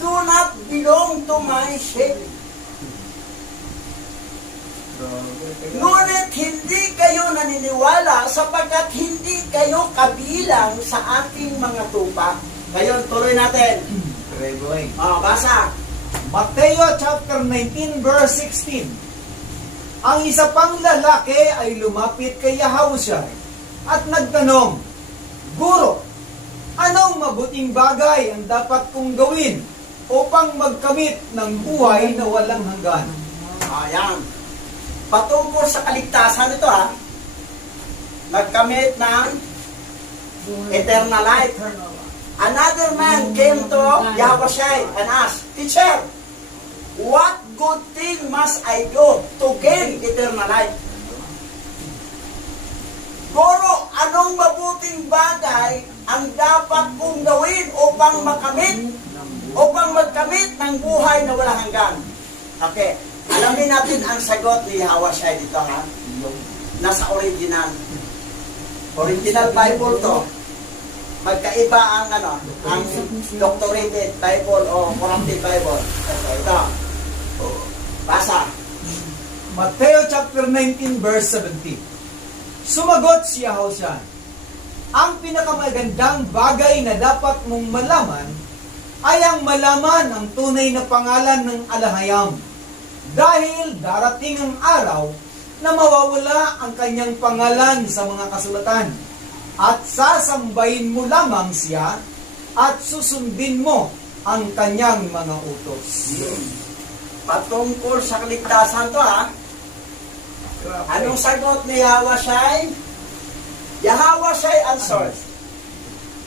do not belong to my sheep. Ngunit hindi kayo naniniwala sapagkat hindi kayo kabilang sa ating mga tupa. Ngayon, tuloy natin. Regoy. Basa. Mateo chapter 19 verse 16. Ang isa pang lalaki ay lumapit kay Yahushua at nagtanong, Guro, anong mabuting bagay ang dapat kong gawin upang magkamit ng buhay na walang hanggan? Ayan. Patungkol sa kaligtasan ito magkamit ng eternal life. Another man came to Yahushua and asked, Teacher, what good thing must I do to gain eternal life? Guro, anong mabuting bagay ang dapat kong gawin upang magkamit ng buhay na walang hanggan? Okay, alamin natin ang sagot ni Hawashai dito, ha? Nasa original. Original Bible to. Magkaiba ang ang doctorated Bible o corrupted Bible. Ito. Basa. Mateo chapter 19 verse 17. Sumagot si Yahushua, ang pinakamagandang bagay na dapat mong malaman ay ang malaman ang tunay na pangalan ng Alahayam. Dahil darating ang araw na mawawala ang kanyang pangalan sa mga kasulatan. At sasambahin mo lamang siya at susundin mo ang kanyang mga utos. Patungkol sa kaligtasan to, ha? Anong sagot ni Hawashai? Yahawashai answers,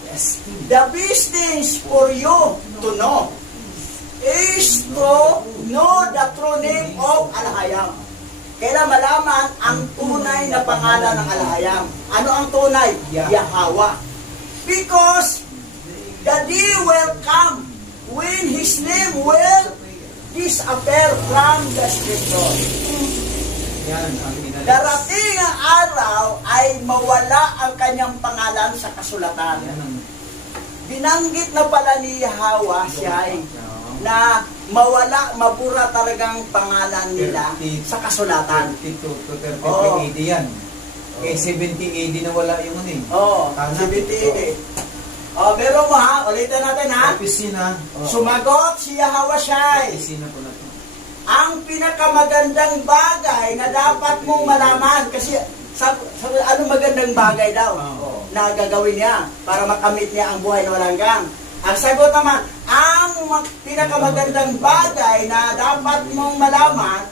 Yes. the best things for you to know is to know the true name of Alahayam. Kailan malaman ang tunay na pangalan ng Alahayam. Ano ang tunay? Yahweh. Because the day will come when His name will disappear from the scripture. Yan ang inalis. Darating ang araw ay mawala ang kanyang pangalan sa kasulatan. Yan ang Binanggit na pala ni Hawashai na mawala, mabura talagang pangalan nila sa kasulatan. 32 to 33 Oo. AD yan. Eh, 70 AD na wala yung ano eh. Oo, Tama. 70. Pero mo, ha, ulitin natin, ha. Opisina. Sumagot si Hawashai. Opisina po na to. Ang pinakamagandang bagay na dapat mong malaman, kasi ano magandang bagay daw na gagawin niya para makamit niya ang buhay na walang hanggan. Ang sagot naman, ang pinakamagandang bagay na dapat mong malaman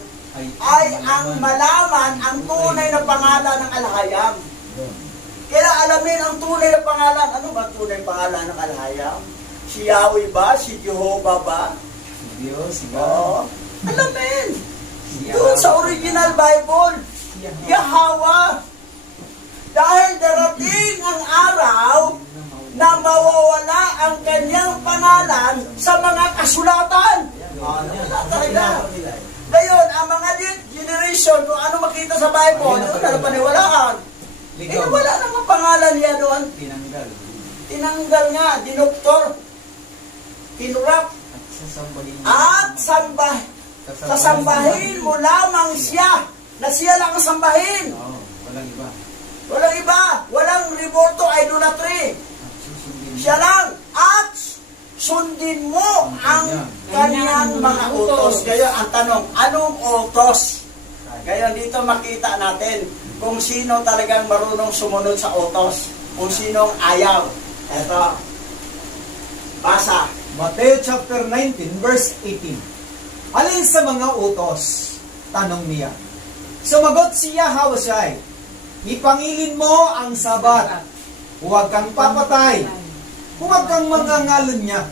ay ang malaman ang tunay na pangalan ng Alahayam. Kaya alamin ang tunay na pangalan. Ano ba tunay na pangalan ng Alahayam? Si Yahweh ba? Si Jehovah ba? Si Diyos, si God. Oo. Alamin. Doon sa original Bible, Yahweh. Dahil darating ang araw na mawawala ang kanyang pangalan sa mga kasulatan. Wala talaga. Ngayon, ang mga generation, kung ano makita sa Bible, doon na paniwalaan. Eh, wala namang pangalan niya doon. Tinanggal. Tinanggal nga, dinoktor, tinurap, at sasambahin mo lamang siya, na siya lang ang sambahin. Oo, walang iba. Walang iba, walang revolto, idolatry. Susundin. Siya lang, at sundin mo ang kanyang mga utos. Kaya ang tanong, anong utos? Kaya dito makita natin kung sino talagang marunong sumunod sa utos, kung sinong ayaw. Eto, basa. Mateo chapter 19 verse 18. Alin sa mga utos? Tanong niya. Sumagot si Yahawashai, ipangilin mo ang Sabat. Huwag kang papatay. Huwag kang mangangalan niya.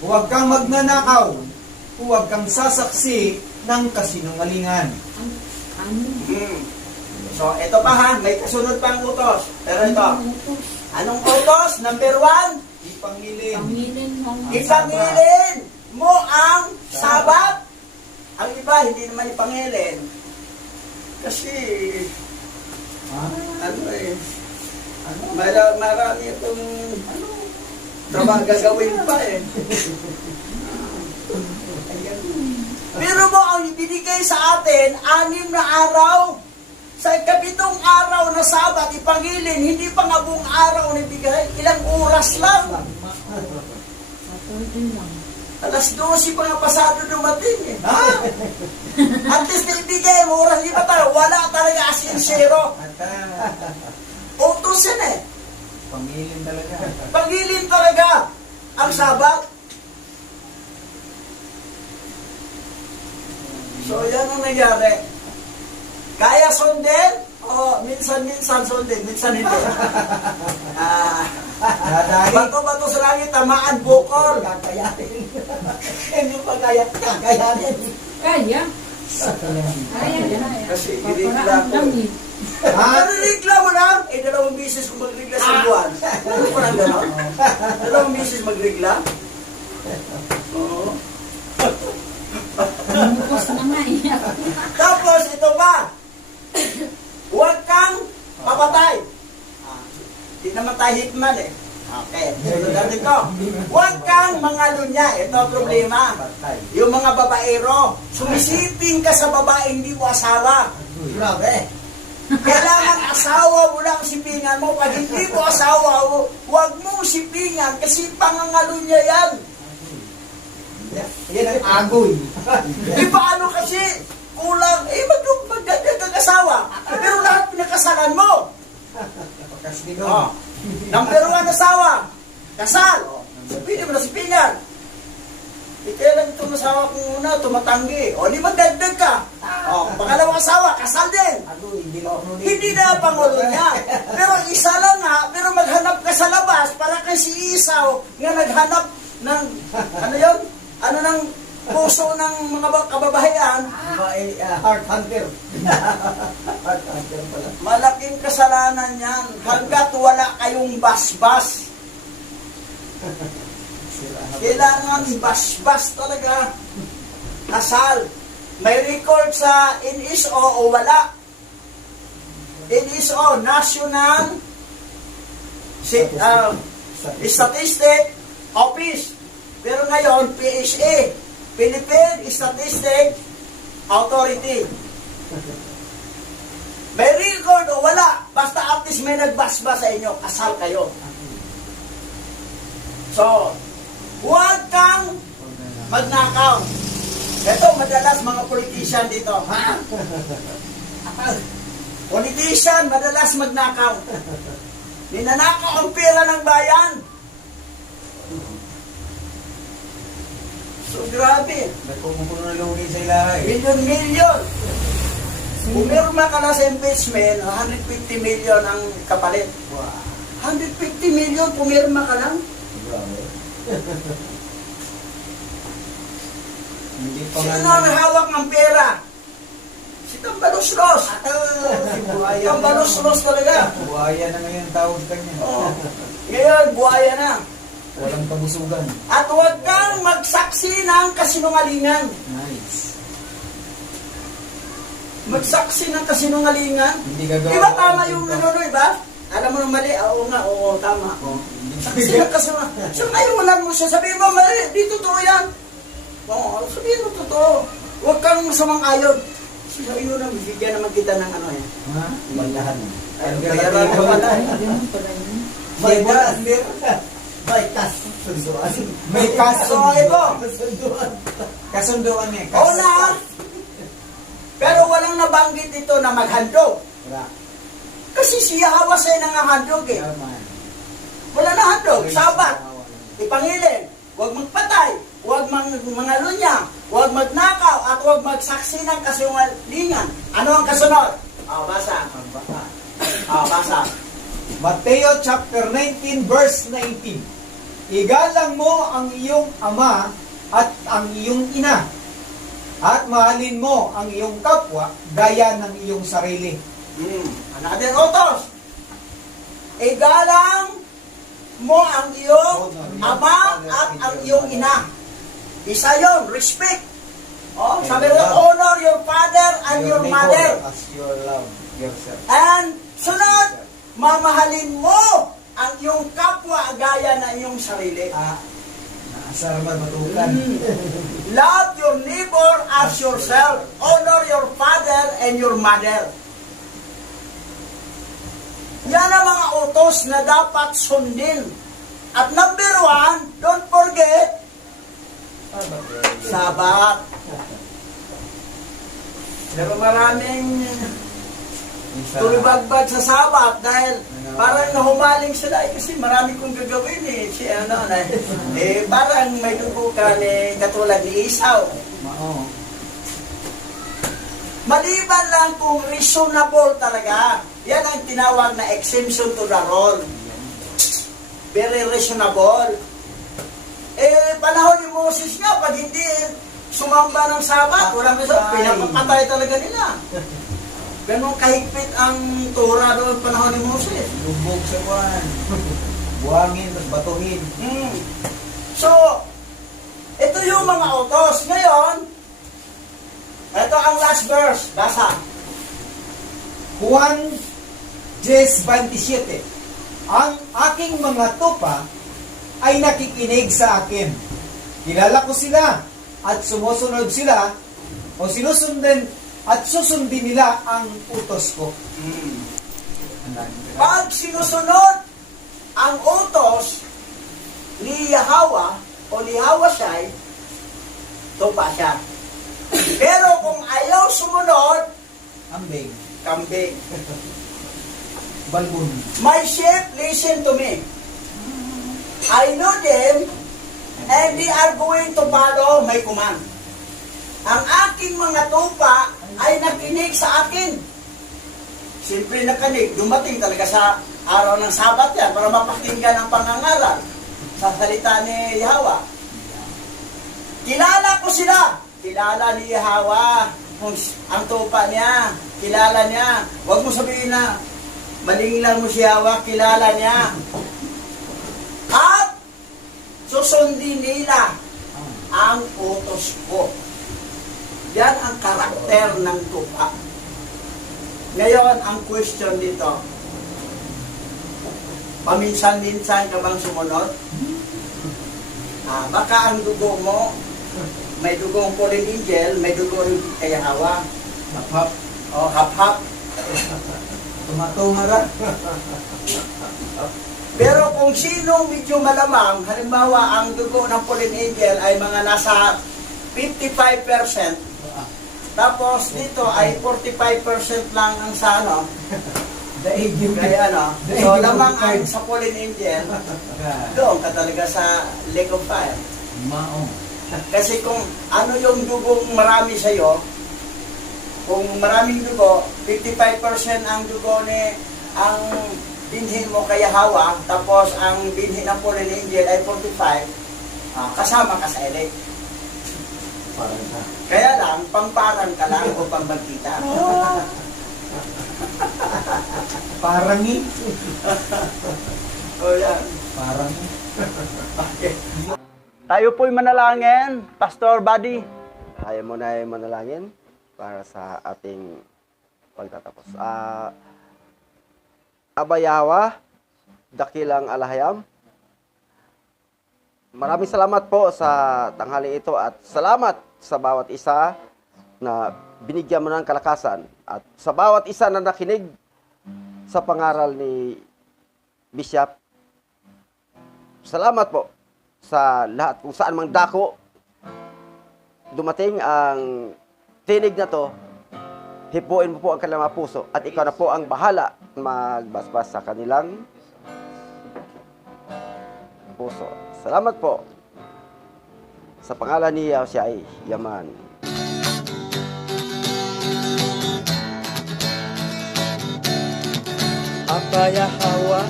Huwag kang magnanakaw. Huwag kang sasaksi ng kasinungalingan. So, ito pa, ha, may kasunod pang utos. Pero ito, anong utos? Number 1, Ipangilin. ipangilin mo ang Sabat. Ang iba, hindi naman ipangilin. Kasi, marami itong, trabaho gagawin pa eh. Pero mo, ang ibinigay sa atin, 6 na araw. Sa 7th araw na Sabat, ipangilin, hindi pa nga buong araw na ibigay. Ilang oras lang. Alas 12 pa nga pasado dumating eh. At least na ibigay, oras di ba tayo? Wala talaga as in zero. Utos yan eh. Pangilin talaga. Pangilin talaga ang Sabat. So yan ang nangyari. Kaya sundin? O minsan-minsan sundin, minsan hindi. Bato-bato sa langit, tamaan, bukol. Kakayanin. Hindi pa kakayanin. Kaya. Kaya. Kasi hindi lang ako. Nariregla mo lang, dalawang bisis kung magregla sa buwan. Ano ko lang gano'n? Dalawang bisis magregla? Oo. Bukos na nga eh. Tapos, ito pa. Huwag kang papatay. Di naman tayo hitman eh. Okay, sunod natin to. Huwag kang mangalunya. Ito ang problema. Yung mga babaero, sumisiping ka sa babae, hindi mo asawa. Grabe. Kailangan asawa mo lang sipingan mo. Pag hindi mo asawa, huwag mong sipingan kasi pangangalunya yan. Yan ang agoy. Di paano kasi kulang, magdagdag ang asawa. Pero lahat pinakasalan mo. Oh. Number 1 asawa, kasal. Pwede mo na sipingan. Kaya lang itong asawa kong una, tumatanggi. O, di magdagdag ka. O, pangalawang asawa, kasal din. Hindi na pangulo niya. Pero isa lang nga, pero maghanap ka sa labas para kay si Isaw nga naghanap ng, ano yun? Ano ng puso ng mga kababayan? Heart hunter. Heart hunter pala. Malaking kasalanan yan hanggat wala kayong basbas. Kailangan basbas talaga. Kasal. May record sa NSO o wala? NSO, National Statistic Office. Pero ngayon, PSA, Philippine Statistic Authority. May record o wala, basta at least may nagbasbas sa inyo, kasal kayo. So, huwag kang magnakaw. Ito, madalas mga politician dito. Politician, madalas magnakaw. Ninanakaw ang pera ng bayan. So, grabe. Nagpumupuno na lugi sa ilahay. Milyon-milyon. Pumirma ka na sa impeachment, 150 million ang kapalit. Wow. 150 million, pumirma ka lang. Grabe. Hindi pa Sino ang hawak ng pera? Si Tambalos-Los. Si Buhaya. Tambalos-Los talaga. Buhaya na ngayon ang tawag kanya. Oh. Ngayon, buhaya na. Walang kabusugan. At huwag kang magsaksi ng kasinungalingan. Nice. Magsaksi ng kasinungalingan. Hindi gagawa. Di ba tama yung ano, iba? Alam mo nang mali? Oo nga, oo, tama. Oh, Saksi ng kasinungalingan. So ngayon mo siya, sabihin mo, mali, di totoo yan. Oo, sabihin mo totoo. Huwag kang masamang ayon. So yun na, bigyan naman kita ng ano eh. Ha? Bandahan. Ay, bayaran ka pala eh. May bandir. May kasunduan. May kasunduan. So ito, Kasunduan niya. una, pero walang nabanggit ito na maghandog. Wala. Kasi siya hawa sa'yo nang handog eh. Yaman. Wala na handog, sabat. Ipangilin, huwag magpatay, huwag mangalunya, huwag magnakaw, at huwag magsaksi ng kasinungalingan. Ano ang kasunod? Basa. Basa. Mateo chapter 19 verse 19. Igalang mo ang iyong ama at ang iyong ina, at mahalin mo ang iyong kapwa gaya ng iyong sarili. Another utos. Igalang mo ang iyong ama at ang iyong ina. Isa yun, respect. Oh, sabi mo, honor your father and your mother. As you love yourself. And sunod, mamahalin mo ang iyong kapwa gaya ng iyong sarili. Naasar matukan. Love your neighbor as yourself. Honor your father and your mother. Yan ang mga utos na dapat sundin. At number 1, don't forget, Sabat. Pero maraming tulibagbag sa Sabat dahil parang nahumaling sila kasi marami kong gagawin parang may dugo ka katulad ni Isaw. Maliban lang kung reasonable talaga. Yan ang tinawag na exemption to the rule. Very reasonable. Panahon ni Moses nga, pag hindi sumamba ng Sabat, walang pinapapatay talaga nila. Ganon kahigpit ang Torah doon panahon ni Moses. Lubog sa buwan. Buhangin, tapos batuhin. So, ito yung mga utos. Ngayon, ito ang last verse. Basa. Juan 10:27. Ang aking mga tupa ay nakikinig sa akin. Kilala ko sila at sumusunod sila o sinusundan at susundin nila ang utos ko. Pag sinusunod ang utos ni Yahweh o ni Hawashai, tupa siya. Pero kung ayaw sumunod, Ambing. kambing. Balbon. My sheep listen to me. I know them and they are going to follow my command. Ang aking mga tupa ay nakinig sa akin. Siyempre nakinig, dumating talaga sa araw ng Sabat yan para mapakinggan ang pangangaral sa salita ni Yahweh. Kilala ko sila. Kilala ni Yahweh kung ang tupa niya. Kilala niya. Huwag mo sabihin na maling lang mo si Yahweh, kilala niya. At susundin nila ang utos ko. Yan ang karakter ng tupa. Ngayon, ang question dito, paminsan-minsan ka bang sumunod? Baka ang dugo mo, may dugong fallen angel, may dugong kay Yahweh. Hap-hap. O, hap-hap. Tumatumara. Pero kung sino medyo malamang, halimbawa ang dugo ng fallen angel ay mga nasa 55%, tapos dito ay 45% lang ang sa ano, Daig yung kaya ano, so lamang ang sa fallen angel, doon ka talaga sa lake of fire. Maong. Kasi kung ano yung dugong marami sa'yo, kung maraming dugo, 55% ang dugo ni ang binhin mo kay Yahweh, tapos ang binhin ng fallen angel ay 45, kasama ka sa elect. Parang ka. Kaya lang, pangparang ka lang o pambagkita. Parang O yan. Parang Okay. Tayo po'y manalangin, Pastor Buddy. Tayo muna ay manalangin para sa ating pagtatapos. Aba Yahweh, dakilang alahayam, maraming salamat po sa tanghali ito at salamat sa bawat isa na binigyan mo ng kalakasan at sa bawat isa na nakinig sa pangaral ni Bishop. Salamat po sa lahat kung saan mang dako dumating ang tinig na to. Hipuin mo po ang kanilang mga puso at ikaw na po ang bahala magbasbas sa kanilang puso. Salamat po sa pangalan ni Yahushai Yaman. Aba Yahweh,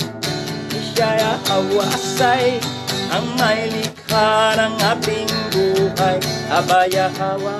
siya Yahweh say ang may likha ng ating buhay. Aba Yahweh,